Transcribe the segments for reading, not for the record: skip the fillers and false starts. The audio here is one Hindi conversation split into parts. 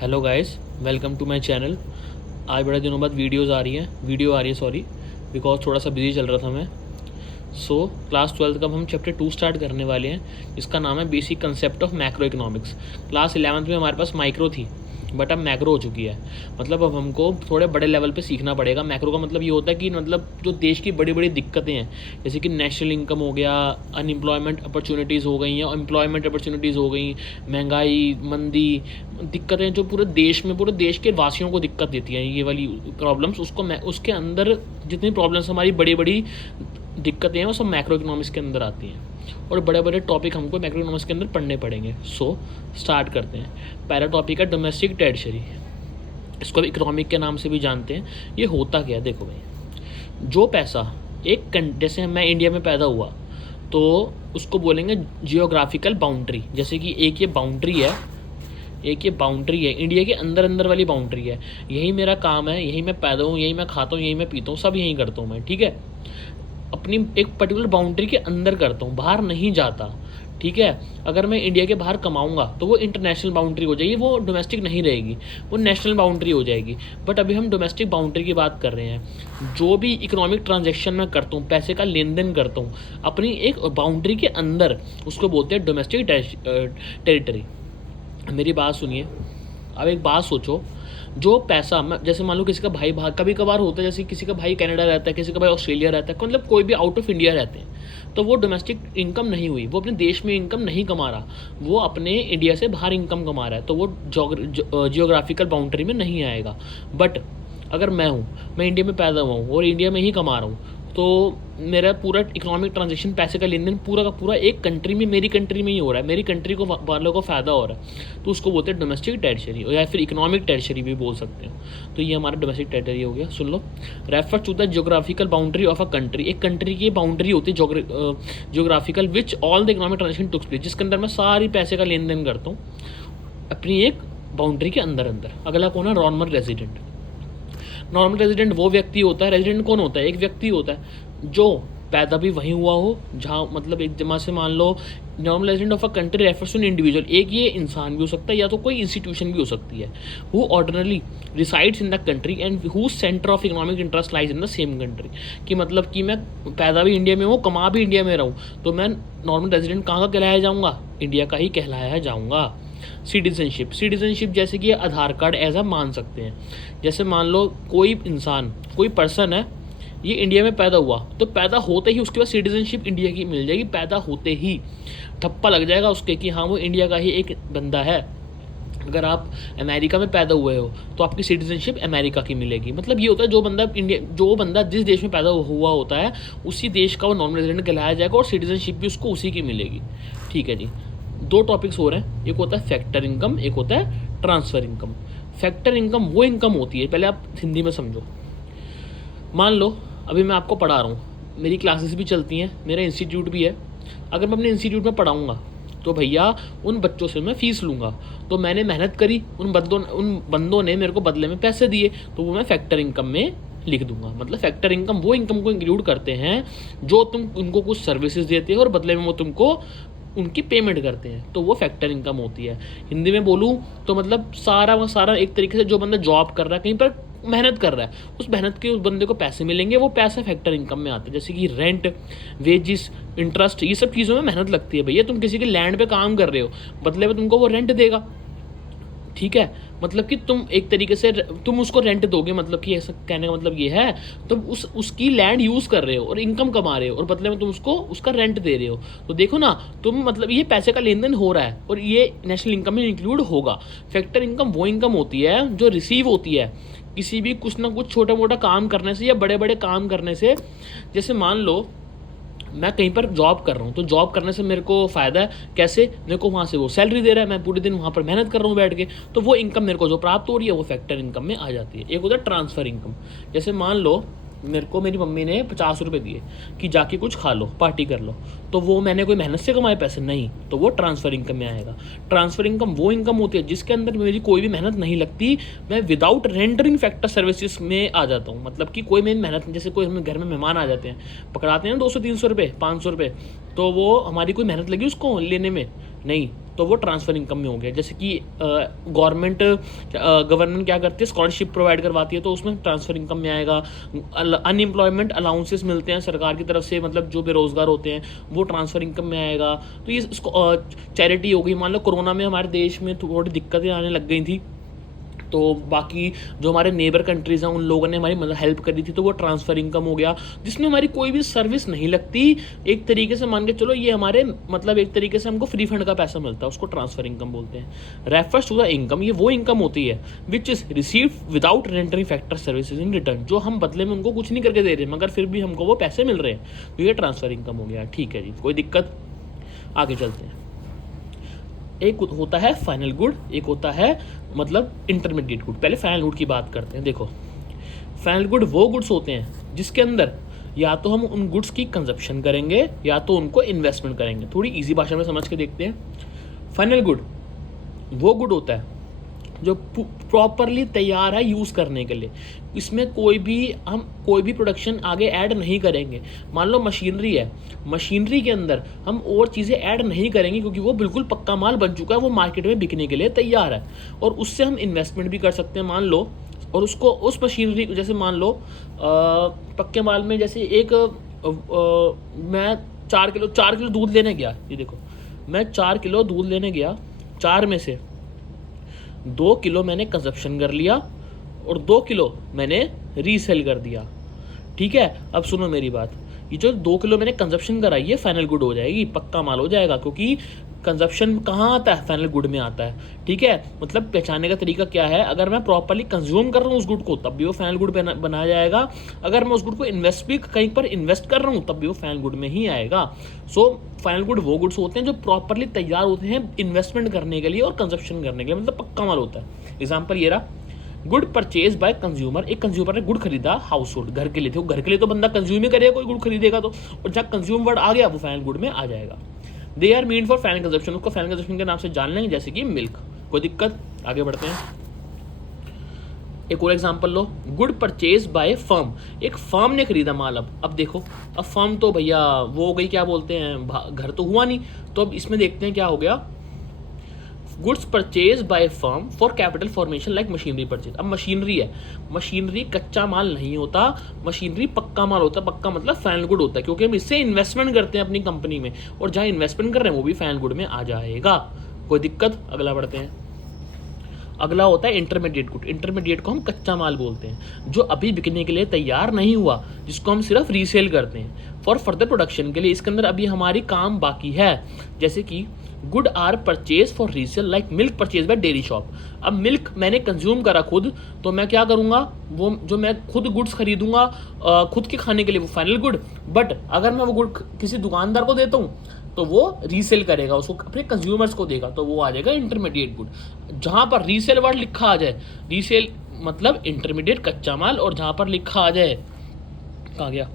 Hello guys, welcome to my channel. आज बड़े दिनों बाद वीडियो आ रही है सॉरी, बिकॉज थोड़ा सा बिजी चल रहा था मैं। क्लास 12 का अब हम चैप्टर 2 स्टार्ट करने वाले हैं। इसका नाम है basic concept of macro economics. Class 11th में हमारे पास माइक्रो थी, बट अब मैक्रो हो चुकी है। मतलब अब हमको थोड़े बड़े लेवल पे सीखना पड़ेगा। मैक्रो का मतलब ये होता है कि मतलब जो देश की बड़ी बड़ी दिक्कतें हैं, जैसे कि नेशनल इनकम हो गया, अनएम्प्लॉयमेंट अपॉर्चुनिटीज़ हो गई या एम्प्लॉयमेंट अपॉर्चुनिटीज़ हो गई, महंगाई, मंदी, दिक्कतें जो पूरे देश के वासियों को दिक्कत देती हैं, ये वाली प्रॉब्लम्स, उसको मैं उसके अंदर जितनी प्रॉब्लम्स हमारी बड़ी बड़ी दिक्कतें हैं वो सब मैक्रो इकोनॉमिक्स के अंदर आती हैं। और बड़े बड़े टॉपिक हमको मैक्रो इकोनॉमिक्स के अंदर पढ़ने पड़ेंगे। स्टार्ट करते हैं। पहला टॉपिक है डोमेस्टिक टेरिटरी। इसको भी इकोनॉमिक के नाम से भी जानते हैं। ये होता क्या है, देखो भाई, जो पैसा जैसे मैं इंडिया में पैदा हुआ तो उसको बोलेंगे जियोग्राफिकल बाउंड्री। जैसे कि एक ये बाउंड्री है, इंडिया के अंदर अंदर वाली बाउंड्री है। यही मेरा काम है, यही मैं पैदा हूँ, यही मैं खाता हूँ, यही मैं पीता हूँ, सब यही करता हूँ मैं, ठीक है। अपनी एक पर्टिकुलर बाउंड्री के अंदर करता हूँ, बाहर नहीं जाता, ठीक है। अगर मैं इंडिया के बाहर कमाऊंगा तो वो इंटरनेशनल बाउंड्री हो जाएगी, वो डोमेस्टिक नहीं रहेगी, वो नेशनल बाउंड्री हो जाएगी। बट अभी हम डोमेस्टिक बाउंड्री की बात कर रहे हैं। जो भी इकोनॉमिक ट्रांजैक्शन मैं करता हूँ, पैसे का लेन देन करता हूँ अपनी एक बाउंड्री के अंदर, उसको बोलते हैं डोमेस्टिक टेरिटरी। मेरी बात सुनिए। अब एक बात सोचो, जो पैसा मैं जैसे मान लो किसी का भाई बाहर, कभी कभार होता है, जैसे किसी का भाई कनाडा रहता है, किसी का भाई ऑस्ट्रेलिया रहता है, मतलब कोई भी आउट ऑफ इंडिया रहते हैं, तो वो डोमेस्टिक इनकम नहीं हुई, वो अपने देश में इनकम नहीं कमा रहा, वो अपने इंडिया से बाहर इनकम कमा रहा है, तो वो जियोग्राफिकल बाउंड्री में नहीं आएगा। बट अगर मैं इंडिया में पैदा हुआ हूँ और इंडिया में ही कमा रहा हूँ, तो मेरा पूरा इकोनॉमिक ट्रांजेक्शन, पैसे का लेन देन पूरा का पूरा एक कंट्री में, मेरी कंट्री में ही हो रहा है, मेरी कंट्री को वालों को फ़ायदा हो रहा है, तो उसको बोलते हैं डोमेस्टिक टेरिटरी, या फिर इकोनॉमिक टेरिटरी भी बोल सकते हो। तो ये हमारा डोमेस्टिक टेरिटरी हो गया। सुन लो, refer to the geographical boundary of a country. एक कंट्री की बाउंड्री होती है geographical, which all the economic transaction takes place, जिसके अंदर मैं सारी पैसे का लेन देन करता हूँ अपनी एक बाउंड्री के अंदर अंदर। अगला कौन है? Normal resident. नॉर्मल रेजिडेंट वो व्यक्ति होता है, रेजिडेंट कौन होता है? एक व्यक्ति होता है जो पैदा भी वहीं हुआ हो जहाँ, मतलब एक जमा से मान लो, normal resident of a country refers to an individual. एक ये इंसान भी हो सकता है या तो कोई इंस्टीट्यूशन भी हो सकती है। Who ordinarily resides in the country and who centre of economic interest lies in the same country. कि मतलब कि मैं पैदा भी इंडिया में हूँ, कमा भी इंडिया में रहूँ, तो मैं नॉर्मल रेजिडेंट कहाँ का कहलाया जाऊँगा? इंडिया का ही कहलाया जाऊँगा। सिटीजनशिप जैसे कि आधार कार्ड ऐसा मान सकते हैं। जैसे मान लो कोई इंसान, कोई पर्सन है, ये इंडिया में पैदा हुआ, तो पैदा होते ही उसके पास सिटीजनशिप इंडिया की मिल जाएगी। पैदा होते ही ठप्पा लग जाएगा उसके कि हाँ, वो इंडिया का ही एक बंदा है। अगर आप अमेरिका में पैदा हुए हो तो आपकी सिटीजनशिप अमेरिका की मिलेगी। मतलब ये होता है, जो बंदा जिस देश में पैदा हुआ होता है उसी देश का वो नॉन रेजिडेंट कहलाया जाएगा और सिटीजनशिप भी उसको उसी की मिलेगी, ठीक है जी। दो टॉपिक्स हो रहे हैं, एक होता है फैक्टर इनकम, एक होता है ट्रांसफ़र इनकम। फैक्टर इनकम वो इनकम होती है, पहले आप हिंदी में समझो। मान लो अभी मैं आपको पढ़ा रहा हूँ, मेरी क्लासेस भी चलती हैं, मेरा इंस्टीट्यूट भी है। अगर मैं अपने इंस्टीट्यूट में पढ़ाऊँगा तो भैया उन बच्चों से मैं फ़ीस लूँगा, तो मैंने मेहनत करी, उन बंदों ने मेरे को बदले में पैसे दिए, तो वो मैं फैक्टर इनकम में लिख दूंगा। मतलब फैक्टर इनकम वो इनकम को इंक्लूड करते हैं जो तुम उनको कुछ सर्विसेज देते हो और बदले में वो तुमको उनकी पेमेंट करते हैं, तो वो फैक्टर इनकम होती है। हिंदी में बोलूँ तो मतलब सारा एक तरीके से जो बंदा जॉब कर रहा है, कहीं पर मेहनत कर रहा है, उस मेहनत के उस बंदे को पैसे मिलेंगे, वो पैसे फैक्टर इनकम में आते हैं। जैसे कि रेंट, वेजिस, इंटरेस्ट, ये सब चीज़ों में मेहनत लगती है। भैया तुम किसी के लैंड पे काम कर रहे हो, बदले में तुमको वो रेंट देगा, ठीक है। मतलब कि तुम एक तरीके से तुम उसको रेंट दोगे, मतलब कि ऐसा कहने का मतलब ये है, तुम उसकी लैंड यूज़ कर रहे हो और इनकम कमा रहे हो और बदले में तुम उसको उसका रेंट दे रहे हो। तो देखो ना तुम, मतलब ये पैसे का लेन देन हो रहा है और ये नेशनल इनकम में इंक्लूड होगा। फैक्टर इनकम वो इनकम होती है जो रिसीव होती है किसी भी कुछ ना कुछ छोटा मोटा काम करने से या बड़े बड़े काम करने से। जैसे मान लो मैं कहीं पर जॉब कर रहा हूँ, तो जॉब करने से मेरे को फ़ायदा है। कैसे? मेरे को वहाँ से वो सैलरी दे रहा है, मैं पूरे दिन वहाँ पर मेहनत कर रहा हूँ बैठ के, तो वो इनकम मेरे को जो प्राप्त हो रही है वो फैक्टर इनकम में आ जाती है। एक होता है ट्रांसफ़र इनकम। जैसे मान लो मेरे को मेरी मम्मी ने 50 रुपये दिए कि जाके कुछ खा लो, पार्टी कर लो, तो वो मैंने कोई मेहनत से कमाए पैसे नहीं, तो वो ट्रांसफ़र इनकम में आएगा। ट्रांसफ़र इनकम वो इनकम होती है जिसके अंदर मेरी कोई भी मेहनत नहीं लगती, मैं विदाउट रेंडरिंग फैक्टर सर्विसेज में आ जाता हूँ। मतलब कि कोई मेरी मेहनत, जैसे कोई हमें घर में मेहमान आ जाते हैं, पकड़ाते हैं ना 200-300 रुपये, 500 रुपये, तो वो हमारी कोई मेहनत लगी उसको लेने में नहीं, तो वो ट्रांसफ़र इनकम में हो गया। जैसे कि गवर्नमेंट क्या करती है, स्कॉलरशिप प्रोवाइड करवाती है, तो उसमें ट्रांसफ़र इनकम में आएगा। अनएम्प्लॉयमेंट अलाउंसेस मिलते हैं सरकार की तरफ से, मतलब जो बेरोज़गार होते हैं वो ट्रांसफ़र इनकम में आएगा। तो ये चैरिटी हो गई। मान लो कोरोना में हमारे देश में थोड़ी दिक्कतें आने लग गई थी, तो बाकी जो हमारे नेबर कंट्रीज़ हैं उन लोगों ने हमारी मतलब हेल्प करी थी, तो वो ट्रांसफ़र इनकम हो गया, जिसमें हमारी कोई भी सर्विस नहीं लगती। एक तरीके से मान के चलो ये हमारे मतलब एक तरीके से हमको फ्री फंड का पैसा मिलता है, उसको ट्रांसफ़र इनकम बोलते हैं। रेफर्स टू द इनकम, ये वो इनकम होती है which is received without rendering factor services in return, जो हम बदले में उनको कुछ नहीं करके दे रहे मगर फिर भी हमको वो पैसे मिल रहे हैं, तो ये ट्रांसफ़र इनकम हो गया। ठीक है जी, कोई दिक्कत? आगे चलते हैं। एक होता है फाइनल गुड, एक होता है मतलब इंटरमीडिएट गुड। पहले फाइनल गुड की बात करते हैं। देखो, फाइनल गुड वो गुड्स होते हैं जिसके अंदर या तो हम उन गुड्स की कंजप्शन करेंगे या तो उनको इन्वेस्टमेंट करेंगे। थोड़ी इजी भाषा में समझ के देखते हैं। फाइनल गुड वो गुड होता है जो प्रॉपरली तैयार है यूज़ करने के लिए। इसमें हम कोई भी प्रोडक्शन आगे ऐड नहीं करेंगे। मान लो मशीनरी है, मशीनरी के अंदर हम और चीज़ें ऐड नहीं करेंगे क्योंकि वो बिल्कुल पक्का माल बन चुका है, वो मार्केट में बिकने के लिए तैयार है, और उससे हम इन्वेस्टमेंट भी कर सकते हैं मान लो। और उसको उस मशीनरी, जैसे मान लो पक्के माल में, जैसे मैं 4 किलो दूध लेने गया। ये देखो, मैं 4 किलो दूध लेने गया, 4 में से 2 किलो मैंने कंजप्शन कर लिया और 2 किलो मैंने रीसेल कर दिया। ठीक है, अब सुनो मेरी बात। ये जो 2 किलो मैंने कंजप्शन कराई है फाइनल गुड हो जाएगी, पक्का माल हो जाएगा, क्योंकि कंजप्शन कहाँ आता है? फाइनल गुड में आता है। ठीक है, मतलब पहचानने का तरीका क्या है? अगर मैं प्रॉपर्ली कंज्यूम कर रहा हूँ उस गुड को तब भी वो फाइनल गुड बनाया जाएगा। अगर मैं उस गुड को इन्वेस्ट भी कहीं पर इन्वेस्ट कर रहा हूँ तब भी वो फाइनल गुड में ही आएगा। सो फाइनल गुड वो गुड्स होते हैं जो प्रॉपर्ली तैयार होते हैं इन्वेस्टमेंट करने के लिए और कंजप्शन करने के लिए, मतलब पक्का माल होता है। एग्जाम्पल ये रहा, गुड परचेज बाय कंज्यूमर। एक कंज्यूमर ने गुड खरीदा हाउस होल्ड, घर के लिए थे, घर के लिए तो बंदा कंज्यूम ही करेगा, कोई गुड खरीदेगा तो, और जहाँ कंज्यूम वर्ड आ गया वो फाइनल गुड में आ जाएगा। They are mean for final consumption, उसको फाइनल कंजप्शन के नाम से जान लेंगे, जैसे कि मिल्क। कोई दिक्कत? आगे बढ़ते हैं। एक और example low, good purchase by firm. एक फर्म ने खरीदा माल। अब देखो, अब फर्म तो भैया वो हो गई, क्या बोलते हैं, घर तो हुआ नहीं। तो अब इसमें देखते हैं क्या हो गया, goods purchase by firm for capital formation like machinery purchase. अब मशीनरी है, मशीनरी कच्चा माल नहीं होता, मशीनरी पक्का माल होता है। पक्का मतलब फाइनल गुड होता है, क्योंकि हम इससे इन्वेस्टमेंट करते हैं अपनी कंपनी में, और जहाँ इन्वेस्टमेंट कर रहे हैं वो भी फाइनल गुड में आ जाएगा। कोई दिक्कत? अगला बढ़ते हैं। अगला होता है इंटरमीडिएट गुड। इंटरमीडिएट को हम कच्चा माल बोलते हैं, जो अभी बिकने के लिए तैयार नहीं हुआ, जिसको हम सिर्फ रीसेल करते हैं फॉर फर्दर प्रोडक्शन के लिए। इसके अंदर अभी हमारी काम बाकी है, जैसे कि good are purchase for resale like milk purchase by dairy shop. अब मिल्क मैंने कंज्यूम करा खुद, तो मैं क्या करूँगा, वो जो मैं खुद गुड्स खरीदूंगा खुद के खाने के लिए, वो फाइनल गुड। बट अगर मैं वो गुड किसी दुकानदार को देता हूँ तो वो रीसेल करेगा, उसको अपने कंज्यूमर्स को देगा, तो वो आ जाएगा इंटरमीडिएट गुड। जहाँ पर रीसेल वर्ड लिखा आ जाए, रीसेल मतलब इंटरमीडिएट कच्चा माल, और जहाँ पर लिखा आ जाए, कहाँ गया,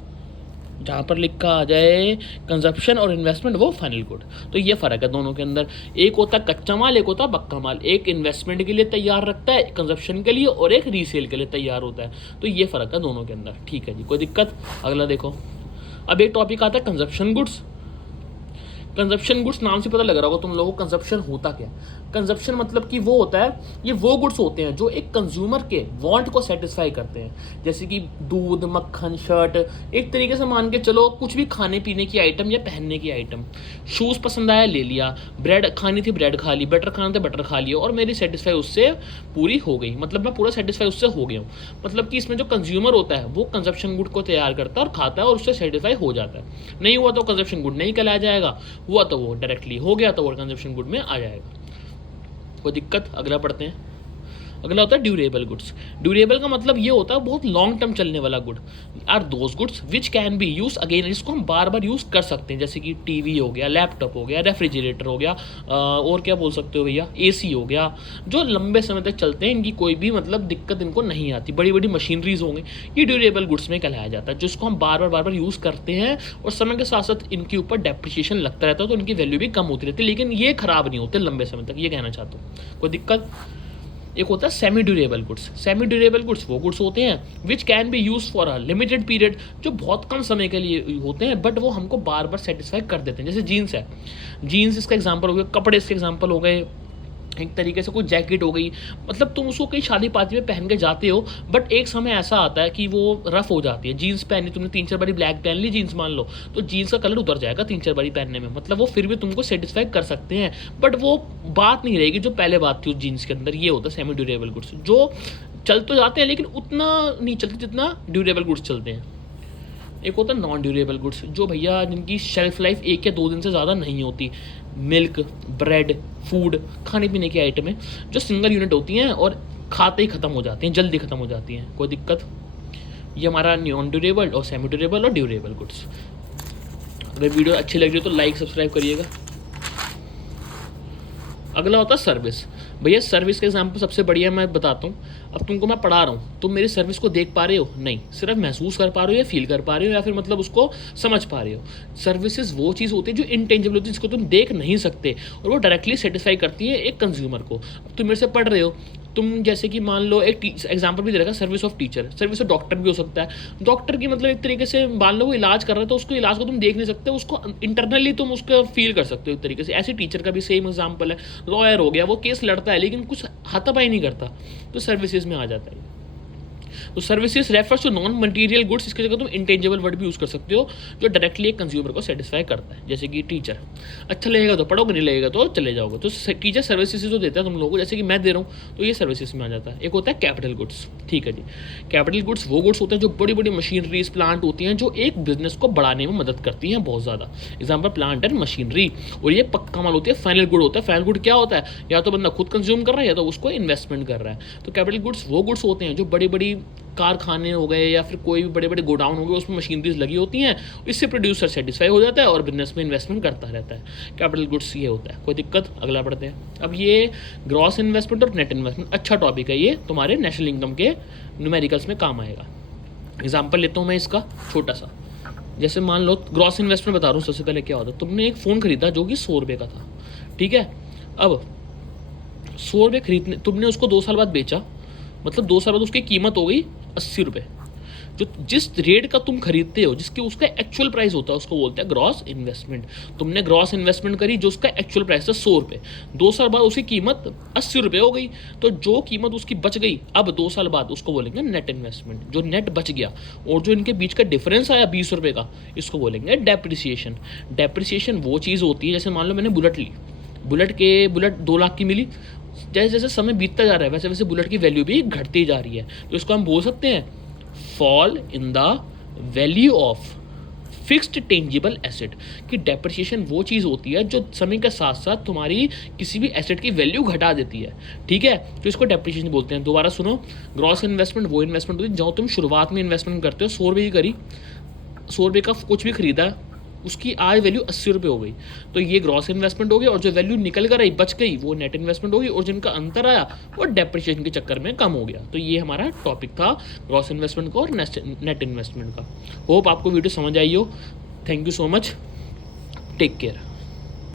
जहाँ पर लिखा आ जाए कंजप्शन और इन्वेस्टमेंट, वो फाइनल गुड। तो ये फ़र्क है दोनों के अंदर। एक होता है कच्चा माल, एक होता है पक्का माल। एक इन्वेस्टमेंट के लिए तैयार रखता है कंजप्शन के लिए, और एक रीसेल के लिए तैयार होता है। तो ये फ़र्क है दोनों के अंदर। ठीक है जी, कोई दिक्कत? अगला देखो, अब एक टॉपिक आता है कंजप्शन गुड्स। कंजप्शन गुड्स नाम से पता लग रहा होगा तुम लोगों को कंजप्शन होता क्या। कंजप्शन मतलब कि वो होता है, ये वो गुड्स होते हैं जो एक कंज्यूमर के वांट को सेटिस्फाई करते हैं, जैसे कि दूध, मक्खन, शर्ट। एक तरीके से मान के चलो कुछ भी खाने पीने की आइटम या पहनने की आइटम। शूज़ पसंद आया, ले लिया। ब्रेड खानी थी, ब्रेड खा ली। बटर खाना था, बटर खा लिया, और मेरी सेटिस्फाई उससे पूरी हो गई, मतलब मैं पूरा सेटिस्फाई उससे हो गया हूँ। मतलब कि इसमें जो कंज्यूमर होता है वो कंजप्शन गुड को तैयार करता है और खाता है और उससे सेटिस्फाई हो जाता है। नहीं हुआ तो कंजप्शन गुड नहीं कहलाया जाएगा, हुआ तो वो डायरेक्टली हो गया तो वो कंजप्शन गुड में आ जाएगा। कोई दिक्कत? अगला पढ़ते हैं। अगला होता है ड्यूरेबल गुड्स। ड्यूरेबल का मतलब ये होता है बहुत लॉन्ग टर्म चलने वाला good. Are those goods which can be use again, इसको हम बार बार यूज़ कर सकते हैं, जैसे कि टीवी हो गया, लैपटॉप हो गया, रेफ्रिजरेटर हो गया, और क्या बोल सकते हो भैया, एसी हो गया, जो लंबे समय तक चलते हैं, इनकी कोई भी मतलब दिक्कत इनको नहीं आती। बड़ी बड़ी मशीनरीज होंगी, ये ड्यूरेबल गुड्स में कहलाया जाता है, जिसको हम बार बार यूज़ करते हैं, और समय के साथ साथ इनके ऊपर डेप्रिसिएशन लगता रहता है, तो इनकी वैल्यू भी कम होती रहती है, लेकिन ये खराब नहीं होते लंबे समय तक, ये कहना चाहता हूँ। कोई दिक्कत? एक होता है semi durable goods. Semi durable goods वो गुड्स होते हैं विच can be use for a limited period, जो बहुत कम समय के लिए होते हैं बट वो हमको बार बार सेटिस्फाई कर देते हैं। जैसे जीन्स है, जीन्स इसका एग्जांपल हो गया, कपड़े इसके एग्जांपल हो गए, एक तरीके से कोई जैकेट हो गई, मतलब तुम उसको कहीं शादी पार्टी में पहन के जाते हो बट एक समय ऐसा आता है कि वो रफ हो जाती है। जीन्स पहनी तुमने 3-4 बारी, ब्लैक पहन ली जीन्स मान लो, तो जीन्स का कलर उतर जाएगा 3-4 बारी पहनने में, मतलब वो फिर भी तुमको सेटिस्फाई कर सकते हैं बट वो बात नहीं रहेगी जो पहले बात थी उस जीन्स के अंदर। ये होता है सेमी ड्यूरेबल गुड्स, जो चल तो जाते हैं लेकिन उतना नहीं चलते जितना ड्यूरेबल गुड्स चलते हैं। एक होता है नॉन ड्यूरेबल गुड्स, जो भैया जिनकी शेल्फ लाइफ 1 या 2 दिन से ज़्यादा नहीं होती। मिल्क, ब्रेड, फूड, खाने पीने की आइटमें जो सिंगल यूनिट होती हैं और खाते ही ख़त्म हो जाती हैं, जल्दी ख़त्म हो जाती हैं, कोई दिक्कत। ये हमारा नॉन ड्यूरेबल और सेमी ड्यूरेबल और ड्यूरेबल गुड्स। अगर वीडियो अच्छी लग रही हो तो लाइक सब्सक्राइब करिएगा। अगला होता है सर्विस। भैया सर्विस का एग्जाम्पल सबसे बढ़िया मैं बताता हूँ। अब तुमको मैं पढ़ा रहा हूँ, तुम मेरी सर्विस को देख पा रहे हो? नहीं, सिर्फ महसूस कर पा रहे हो या फील कर पा रहे हो या फिर मतलब उसको समझ पा रहे हो। सर्विसेज वो चीज़ होती है जो इनटेंजिबल होती है, जिसको तुम देख नहीं सकते और वो डायरेक्टली सेटिस्फाई करती है एक कंज्यूमर को। अब तुम मेरे से पढ़ रहे हो, तुम जैसे कि मान लो एक एग्जाम्पल भी दे रखा, service of teacher, service of doctor भी हो सकता है। डॉक्टर की मतलब एक तरीके से मान लो वो इलाज कर रहा है तो उसको इलाज को तुम देख नहीं सकते, उसको इंटरनली तुम उसका फील कर सकते हो एक तरीके से। ऐसे टीचर का भी सेम एग्जाम्पल है। लॉयर हो गया, वो केस लड़ता है लेकिन कुछ हाथापाई नहीं करता, तो सर्विसेज में आ जाता है। तो services refers to non material goods, इसकी जगह तुम इंटेंजिबल वर्ड भी यूज कर सकते हो जो डायरेक्टली एक कंज्यूमर को सेटिस्फाई करता है। जैसे कि टीचर, अच्छा लगेगा तो पढ़ोगे, नहीं लगेगा तो चले जाओगे। तो टीचर सर्विसेज जो देता है तुम लोगों को, जैसे कि मैं दे रहा हूँ, तो ये सर्विसेज में आ जाता है। एक होता है कैपिटल गुड्स, ठीक है जी। कैपिटल गुड्स वो गुड्स होते हैं जो बड़ी बड़ी मशीनरीज, प्लांट होती हैं जो एक बिजनेस को बढ़ाने में मदद करती हैं बहुत ज़्यादा। Example plant and machinery. और ये पक्का माल होती है, फाइनल गुड होता है। फाइनल गुड क्या होता है? या तो बंदा खुद कंज्यूम कर रहा है या तो उसको इन्वेस्टमेंट कर रहा है। तो कैपिटल गुड्स वो गुड्स होते हैं जो बड़ी बड़ी कारखाने हो गए या फिर कोई भी बड़े बड़े गोडाउन हो गए, उसमें मशीनरीज लगी होती हैं, इससे प्रोड्यूसर सेटिस्फाई हो जाता है और बिजनेस में इन्वेस्टमेंट करता रहता है। कैपिटल गुड्स ये होता है। कोई दिक्कत? अगला पढ़ते हैं। अब ये ग्रॉस इन्वेस्टमेंट और नेट इन्वेस्टमेंट, अच्छा टॉपिक है ये, तुम्हारे नेशनल इनकम के न्यूमेरिकल्स में काम आएगा। एग्जाम्पल लेता हूँ मैं इसका छोटा सा। जैसे मान लो ग्रॉस इन्वेस्टमेंट बता रहा हूँ। सबसे पहले क्या होता है, तुमने एक फ़ोन खरीदा जो कि 100 रुपये का था, ठीक है। अब 100 रुपये खरीदने, तुमने उसको 2 साल बाद बेचा, मतलब 2 साल बाद उसकी कीमत हो गई 80 रुपये। जो जिस रेट का तुम खरीदते हो, जिसके उसका एक्चुअल प्राइस होता है, उसको बोलते हैं ग्रॉस इन्वेस्टमेंट। तुमने ग्रॉस इन्वेस्टमेंट करी जो उसका एक्चुअल प्राइस था 100 रुपये, 2 साल बाद उसकी कीमत 80 रुपये हो गई, तो जो कीमत उसकी बच गई अब 2 साल बाद उसको बोलेंगे नेट इन्वेस्टमेंट। जो नेट बच गया और जो इनके बीच का डिफरेंस आया 20 रुपये का, इसको बोलेंगे डेप्रिसिएशन। डेप्रिसिएशन वो चीज़ होती है, जैसे मान लो मैंने बुलेट ली, बुलेट 2 लाख की मिली, जैसे जैसे समय बीतता जा रहा है वैसे वैसे बुलेट की वैल्यू भी घटती जा रही है, तो इसको हम बोल सकते हैं fall in the value of fixed tangible asset. कि डेप्रिसिएशन वो चीज़ होती है जो समय के साथ साथ तुम्हारी किसी भी एसेट की वैल्यू घटा देती है, ठीक है, तो इसको डेप्रिसिएशन बोलते हैं। दोबारा सुनो, ग्रॉस इन्वेस्टमेंट वो इन्वेस्टमेंट होती है जहाँ तुम शुरुआत में इन्वेस्टमेंट करते हो, 100 रुपये की करी, 100 रुपये का कुछ भी खरीदा, उसकी आज वैल्यू 80 रुपये हो गई, तो ये ग्रॉस इन्वेस्टमेंट हो गई, और जो वैल्यू निकल कर आई बच गई वो नेट इन्वेस्टमेंट होगी, और जिनका अंतर आया वो डेप्रिसिएशन के चक्कर में कम हो गया। तो ये हमारा टॉपिक था ग्रॉस इन्वेस्टमेंट का और नेट इन्वेस्टमेंट का। होप आपको वीडियो समझ आई हो। Thank you so much, take care.